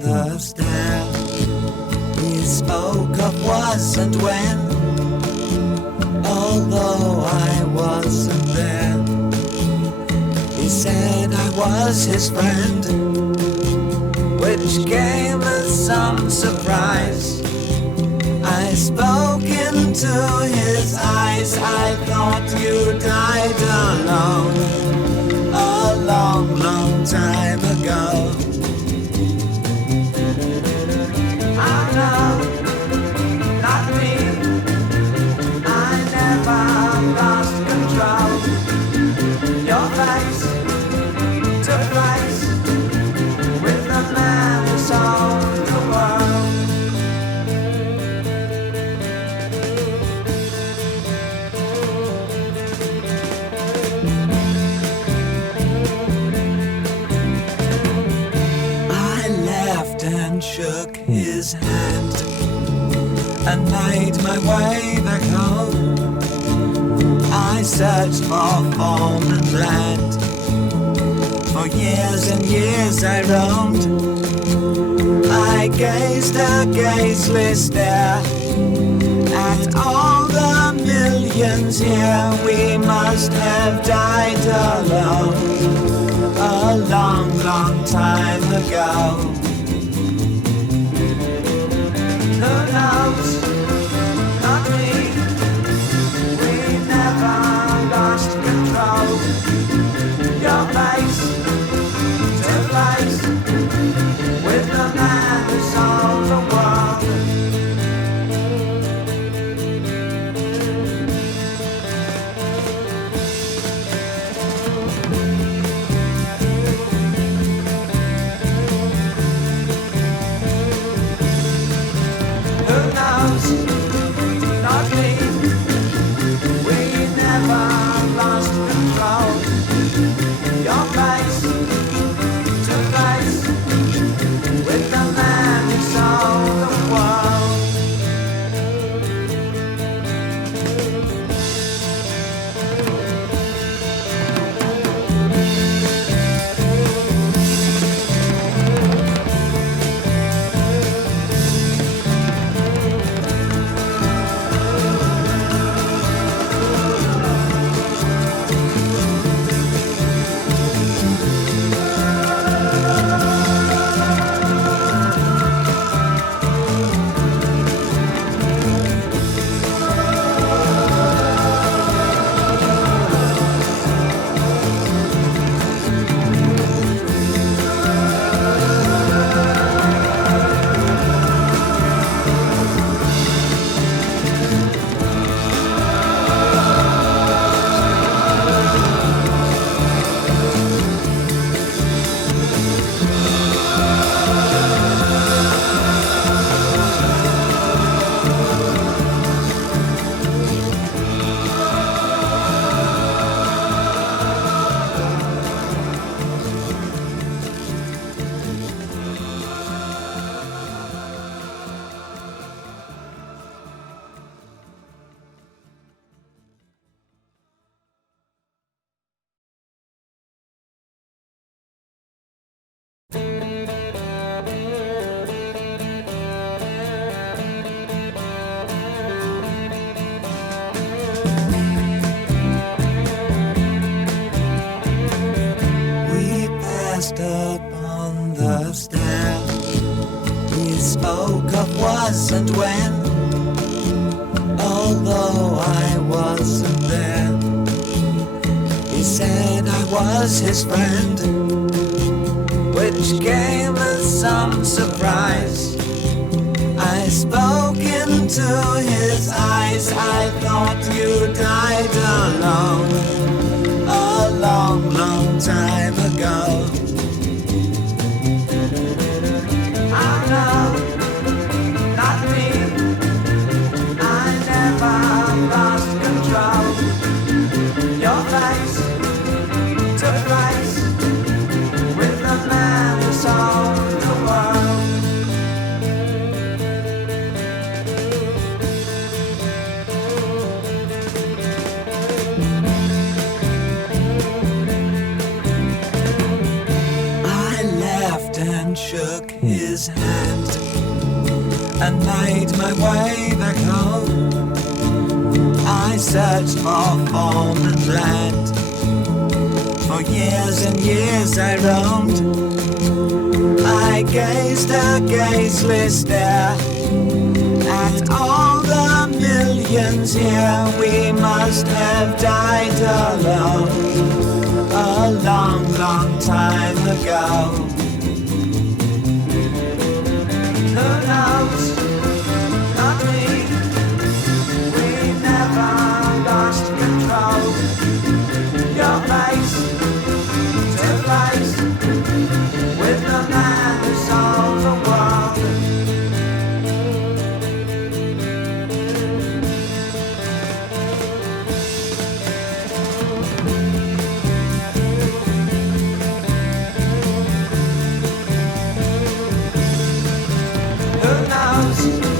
the stair. We spoke of was and when, although I wasn't there. He said I was his friend, which came as some surprise. I spoke into his eyes. I thought you died alone a long, long time ago. I know, not me, I never lost control. Your face to face with the man who sold the world. I laughed and shook his hand and made my way back home. I searched for form and land. For years and years I roamed. I gazed a gazeless stare at all the millions here. We must have died alone a long, long time ago. Who knows? Not me. We never lost control. Your face to face with the man who sold the world. Who knows? Not me. We never lost control. Your face to face with the man who sold the world. Upon the stair, we spoke of was and when, although I wasn't there. He said I was his friend, which came as some surprise. I spoke into his eyes. I thought you died alone a long, long time ago. No, not me. I never lost control. Your face to face with the man who sold the world. and shook his hand and made my way back home. I searched for form and land. For years and years I roamed. I gazed a gazeless stare at all the millions here. We must have died alone a long, long time ago. Who knows? Not me. We never lost control. Your face to face with the man who sold the world. Who knows?